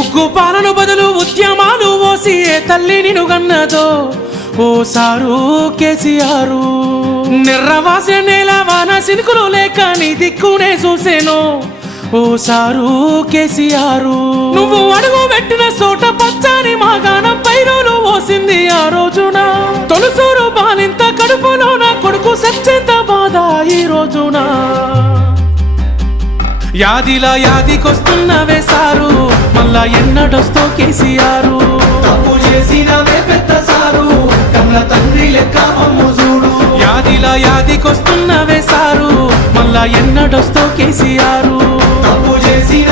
ఉగ్గు పాలను బదులు ఉద్యమాలు ఓసి ఏ తల్లి నిన్ను గన్నదో ఓ సారు కేసీఆర్. నిర్రవాసే నేల వాన సినుకులు లేక నీ దిక్కునే చూసేను ఓ సారు కేసీఆర్. నువ్వు అడుగు పెట్టిన చోట పచ్చని మాగాణం పైరులు ఓసింది ఆ రోజున. తొలుసూరు బాలింత కడుపులో నా కొడుకు సచ్చేంత బాధ ఈ రోజున. యాదిలా యాదికొస్తున్నవే సారు మళ్ళా ఎన్నడొస్తో కేసీఆర్. తప్పు చేసినవే పెద్ద సారు కన్న తండ్రి లెక్క మమ్ము చూడు. యాదిలా యాదికొస్తున్నవే సారు మళ్ళా ఎన్నడొస్తో కేసీఆర్. తప్పు చేసిన